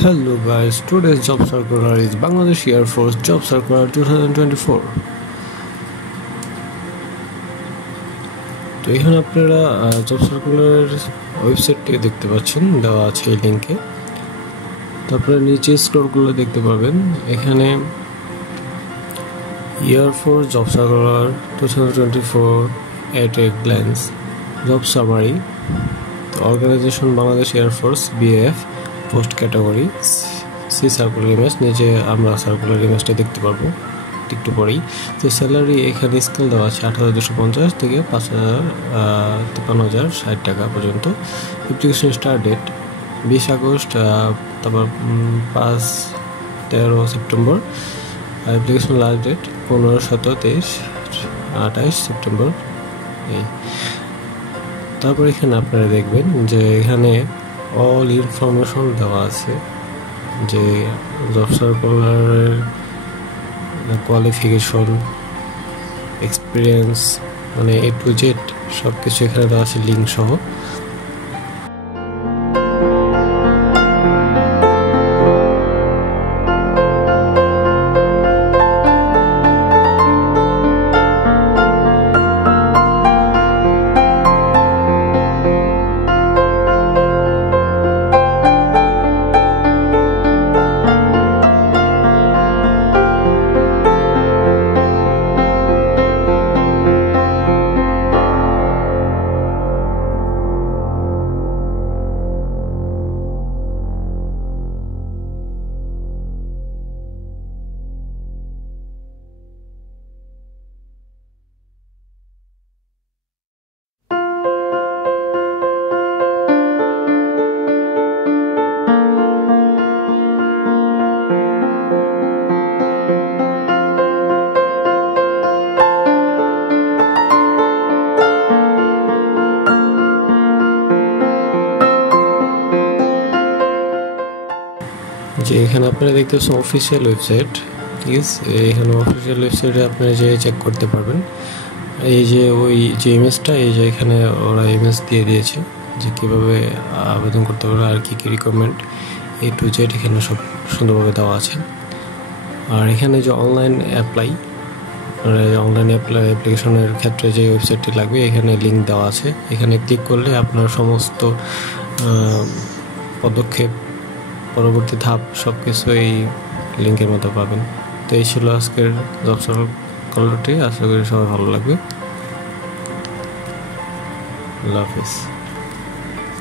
Hello guys, today's job circular is Bangladesh Air Force Job Circular 2024. তো এখানে আপনারা job circular ওয়েবসাইটটি দেখতে পাচ্ছেন, দেওয়া আছে এই লিঙ্কে। তারপরে নিচে স্ক্রল দেখতে পাবেন, এখানে air force job circular 2024 at a glance job summary. Organisation Bangladesh air force BAF post category C circular image. নিচে আমরা সার্কুলার ইমেজটা দেখতে পারবো একটু পরেই। তো স্যালারি এখানে স্কেল দেওয়া আছে ৮,২৫০ থেকে ৫,৫৩,০৬০ টাকা পর্যন্ত। অ্যাপ্লিকেশন স্টার্ট ডেট ২০ আগস্ট, তারপর ৫-১৩ সেপ্টেম্বর। অ্যাপ্লিকেশন লাস্ট ডেট ১৫-১৭-২৩-২৮ সেপ্টেম্বর। এই তারপর এখানে আপনারা দেখবেন যে এখানে অল ইনফরমেশন দেওয়া আছে, যে জব সার্কুলারের কোয়ালিফিকেশন, এক্সপিরিয়েন্স, মানে A to Z সব কিছু এখানে দেওয়া আছে লিঙ্ক সহ। যে এখানে আপনারা দেখতে পাচ্ছেন অফিসিয়াল ওয়েবসাইট, ঠিক আছে। এখানে অফিসিয়াল ওয়েবসাইটে আপনারা যে চেক করতে পারবেন। এই যে ওই যে ইমেজটা, এই যে এখানে ওরা ইমেজ দিয়ে দিয়েছে যে কীভাবে আবেদন করতে পারবে আর কী কী রিকোয়ারমেন্ট A to Z এখানে সব সুন্দরভাবে দেওয়া আছে। আর এখানে যে অনলাইন অ্যাপ্লাই, অনলাইন অ্যাপ্লিকেশনের ক্ষেত্রে যে ওয়েবসাইটটি লাগবে এখানে লিঙ্ক দেওয়া আছে। এখানে ক্লিক করলে আপনার সমস্ত পদক্ষেপ, পরবর্তী ধাপ সব কিছু এই লিঙ্কের মধ্যে পাবেন। তো এই ছিল আজকের জব সার্কুলারটি। আশা করি সবাই ভালো লাগবে। আল্লাহ হাফিজ।